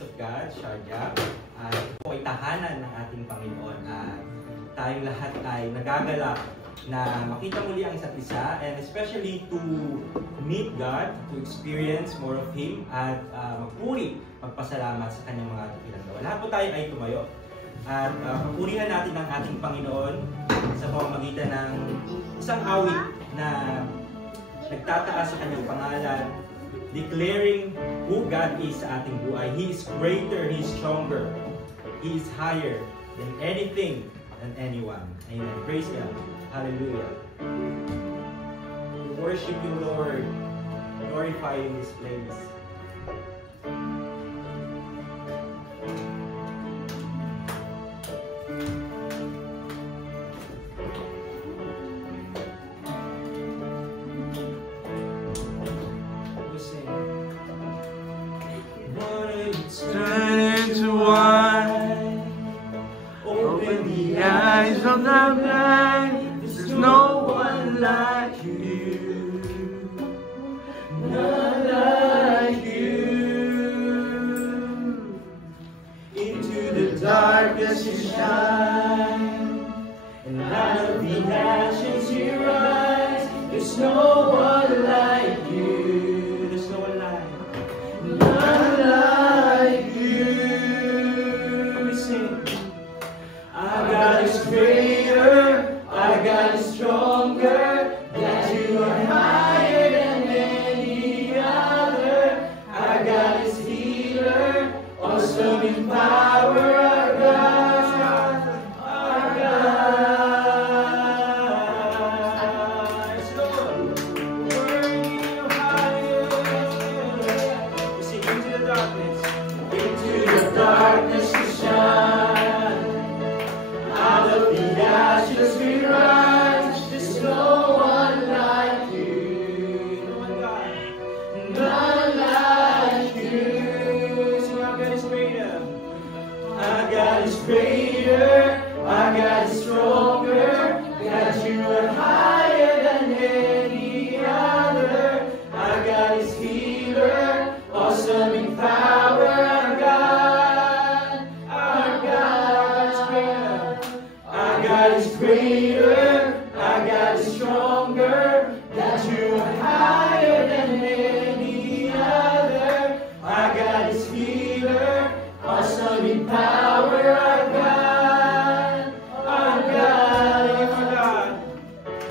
of God, Sharjah, at ito ay tahanan ng ating Panginoon at tayong lahat ay nagagalak na makita muli ang isa't isa, and especially to meet God, to experience more of Him, at magpuri, magpasalamat sa kanyang mga pinagawa. Lahat po tayo ay tumayo at purihan natin ang ating Panginoon sa pamamagitan ng isang awit na nagtataas sa kanyang pangalan, declaring who God is sa ating buhay. He is greater, He is stronger, He is higher than anything and anyone. Amen. Praise God. Hallelujah. We worship you, Lord. Glorify in this place. Turn into wine. Open the eyes of the blind. There's no one like you. None like you. Into the darkness you shine, and out of the ashes you rise. There's no one like you. There's no one like you. None like you. We sing. Our God is greater, our God is stronger, that you are higher than any other. Our God is healer, awesome in power, our God, our God. Yes, Lord. Worthy of hallelujah. We sing into the darkness to shine. Out of the ashes we rise. There's no one like you. None like you. So our God is greater. Our God is greater. Our God is stronger. God, you are higher than any other. Our God is healer, awesome in power. Our God, our God is greater. Our God is greater, our God is stronger, that you are higher than any other. Our God is healer, awesome in power, our God, our God, our God.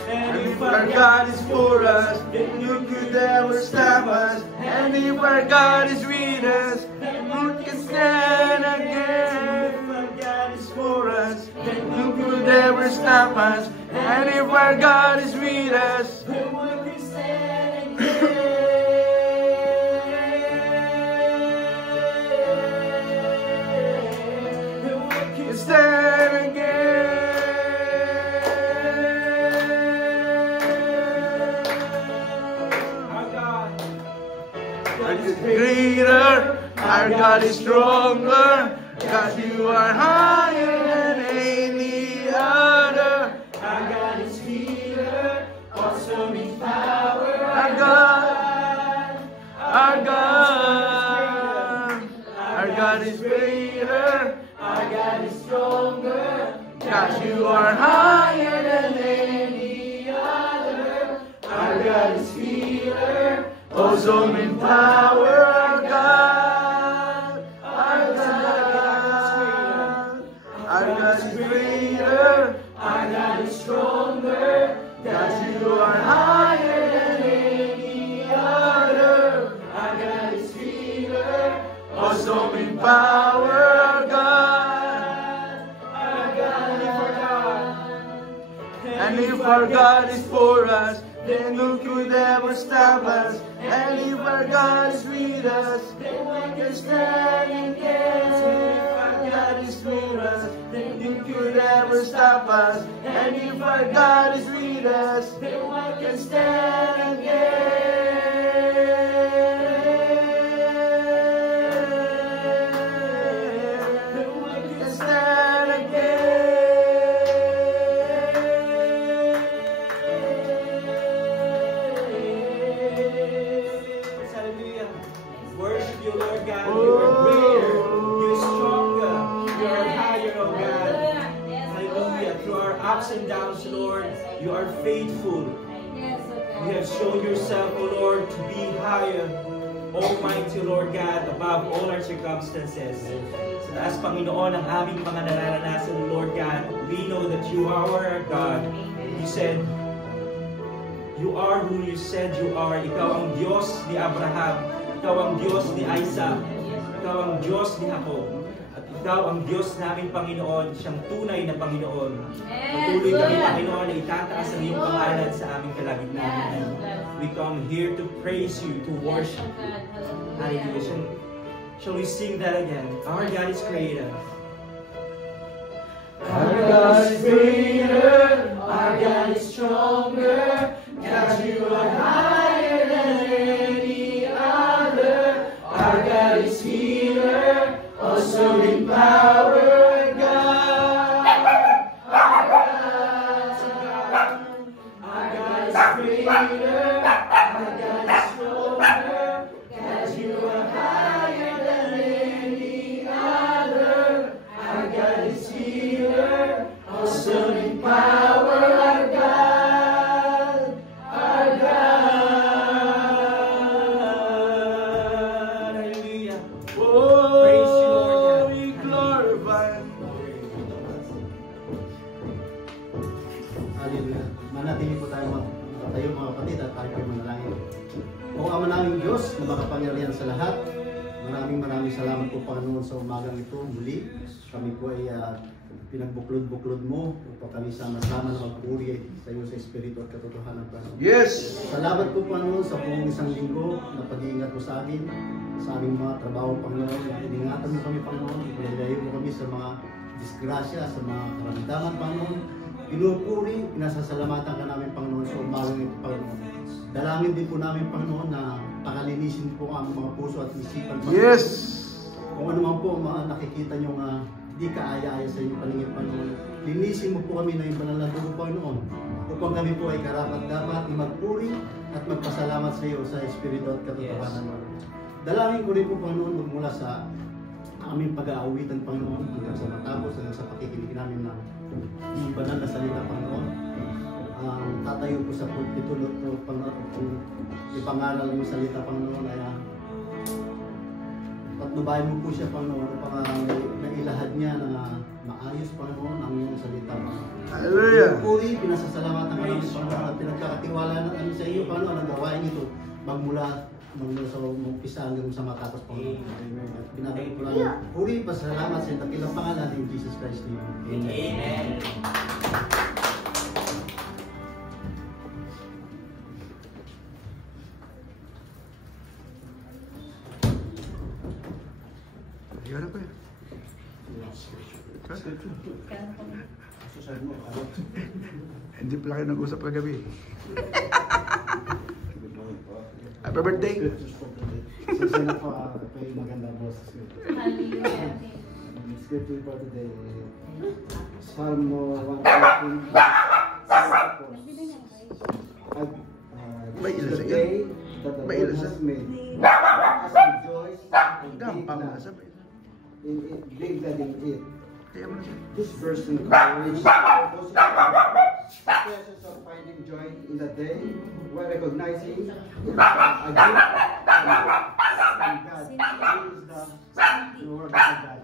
And if our God is for us, then who could ever stop us? And if our God is with us, then who can stand again? If our God is for us, then who could ever stop us? And if our God is with us, then who can stand again? Then who can stand again? Our God is greater, our God is stronger. God, you are higher than any other. Our God is healer, awesome in power. Our God, our God, our God is greater. Our God is stronger. God, you are higher than any other. Our God is healer, awesome in power. Our God, our God, our God is greater, our God is stronger, God, you are higher than any other. Our God is healer, awesome in power, our God, our God, our God. And if our God is for us, then who could ever stop us? And if our God is with us, then we can stand against. If our God is for us, then who could ever stop us? And if our God is with us, then we can stand again. Then we can stand again. Hallelujah. Worship you, Lord God. You are greater. ups and downs, Lord, you are faithful. You have shown yourself, O Lord, to be higher, Almighty Lord God, above all our circumstances. Sa taas, Panginoon, ang aming mga nararanasan, Lord God, we know that you are our God. You said, you are who you said you are. Ikaw ang Diyos ni Abraham. Ikaw ang Diyos ni Isaac. Ikaw ang Diyos ni Jacob. At ikaw ang Diyos namin, Panginoon, siyang tunay na Panginoon. Patuloy kami, Panginoon, na itataas ang iyong pangalan sa aming kalagitnaan. We come here to praise you, to worship you. Hallelujah. Shall we sing that again? Our God is greater. Our God is greater, our God is stronger, God, you are higher than any other. Our God is healer, awesome in power, God. Our God is greater, our God is stronger, God, you are higher than any other. Our God is healer, awesome in power, our God, our God. Hallelujah. Oh, Praise you, Lord God. we glorify. Hallelujah. Manatili po tayo mga kapatid at tayo kayo manalangin. O Ama naming Diyos na makapangyarihan sa lahat, maraming salamat po Panginoon sa umagang ito. Muli, kami po ay pinagbuklod-buklod mo upang kami sama-sama na magpuri sa iyo sa Espiritu at katotohanan, Panginoon. Yes. Salamat po Panginoon sa buong isang linggo na pag-iingat mo sa amin, sa aming mga trabaho, Panginoon. Iningatan mo kami, Panginoon. Ipinalayo mo kami sa mga disgrasya, sa mga karamdaman, Panginoon. Pinupuri, pinasasalamatan ka namin, Panginoon, sa umagang ito, Panginoon. Dalangin din po namin, Panginoon, na pakalinisin po ang mga puso at isipan, Panginoon. Yes. Kung ano man po nakikita nyo nga di kaaya-aya sa inyong paningin, Panginoon. Linisin mo po kami na yung banal na dugo, Panginoon, upang kami po ay karapat-dapat na magpuri at magpasalamat sa iyo sa Espiritu at katotohanan, Panginoon. Dalangin ko rin po, Panginoon, magmula sa aming pag-aawitan, Panginoon, hanggang sa matapos, hanggang sa pakikinig namin ng banal na salita, Panginoon. Tatayo po sa pulpito, Panginoon, kung ipangaral mo salita, Panginoon, ay patnubayan mo po siya, Panginoon, upang nailahad niya na maayos, Panginoon, ang iyong salita, Panginoon. Hallelujah. Puri, pinasasalamatan ka namin, Panginoon, at pinagkakatiwala namin sa iyo, Panginoon, ang gawain ito magmula sa umpisa hanggang sa matapos, Panginoon. At binabalik ko namin, puri, pasalamat sa dakilang pangalan ng Jesus Christ name. Amen. Amen. Yan ako yan. Hindi pala kayo nag-usap kagabi. Happy birthday! Sana po kayo maganda boss. Scripture for today. Psalm 118. May ilan sa yan? May ilan sa gampang na sabi. In it, big that in it. Kaya mo na siya. This verse encourages those process of finding joy in the day, while recognizing a gift from God. He is the Lord of God.